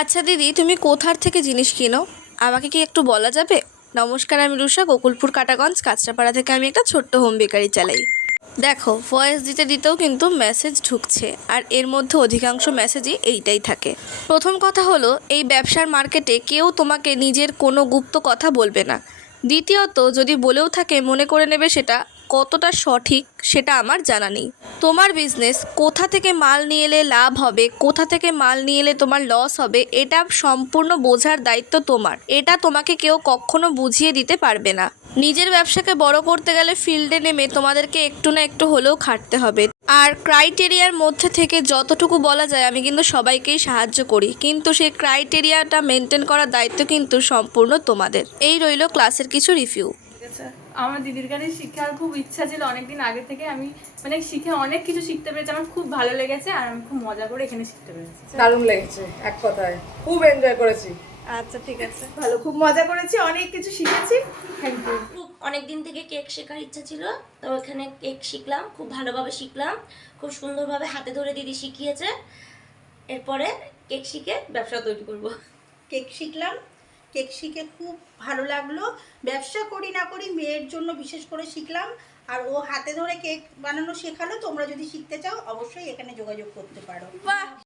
আচ্ছা দিদি, তুমি কোথার থেকে জিনিস কিনো? আমাকে কি একটু বলা যাবে? নমস্কার, আমি রুষা, গোকুলপুর কাটাগঞ্জ কাঁচরাপাড়া থেকে আমি একটা ছোট্ট হোম বেকারি চালাই। দেখো, ভয়েস দিতে দিতেও কিন্তু মেসেজ ঢুকছে, আর এর মধ্যে অধিকাংশ মেসেজই এইটাই থাকে। প্রথম কথা হলো, এই ব্যবসার মার্কেটে কেউ তোমাকে নিজের কোনো গুপ্ত কথা বলবে না। দ্বিতীয়ত, যদি বলেও থাকে মনে করে নেবে সেটা কতটা সঠিক সেটা আমার জানা নেই। তোমার বিজনেস কোথা থেকে মাল নিয়ে এলে লাভ হবে, কোথা থেকে মাল নিয়ে এলে তোমার লস হবে, এটা সম্পূর্ণ বোঝার দায়িত্ব তোমার। এটা তোমাকে কেউ কখনো বুঝিয়ে দিতে পারবে না। নিজের ব্যবসাকে বড় করতে গেলে ফিল্ডে নেমে তোমাদেরকে একটু না একটু হলেও খাটতে হবে। আর ক্রাইটেরিয়ার মধ্যে থেকে যতটুকু বলা যায় আমি কিন্তু সবাইকেই সাহায্য করি, কিন্তু সেই ক্রাইটেরিয়াটা মেনটেন করার দায়িত্ব কিন্তু সম্পূর্ণ তোমাদের। এই রইল ক্লাসের কিছু রিভিউ। আমার দিদির কাছে শিখার খুব ইচ্ছা ছিল অনেকদিন আগে থেকে। আমি মানে শিখে অনেক কিছু শিখতে পেরেছি, আমার খুব ভালো লেগেছে আর আমি খুব মজা করে এখানে শিখতে পেরেছি। দারুণ লেগেছে, এক কথায় খুব এনজয় করেছি। আচ্ছা, ঠিক আছে। ভালো, খুব মজা করেছি, অনেক কিছু শিখেছি। Thank you. খুব অনেক দিন থেকে কেক শেখার ইচ্ছা ছিল, তো এখানে কেক শিখলাম, খুব ভালোভাবে শিখলাম, খুব সুন্দরভাবে হাতে ধরে দিদি শিখিয়েছে। এরপরে কেক শিখে ব্যবসা তৈরি করব। কেক শিখলাম, কেক শিখে খুব ভালো লাগলো। ব্যবসা করি না করি মেয়ের জন্য বিশেষ করে শিখলাম, আর ও হাতে ধরে কেক বানানো শেখালো। তোমরা যদি শিখতে চাও অবশ্যই এখানে যোগাযোগ করতে পারো। বাহ!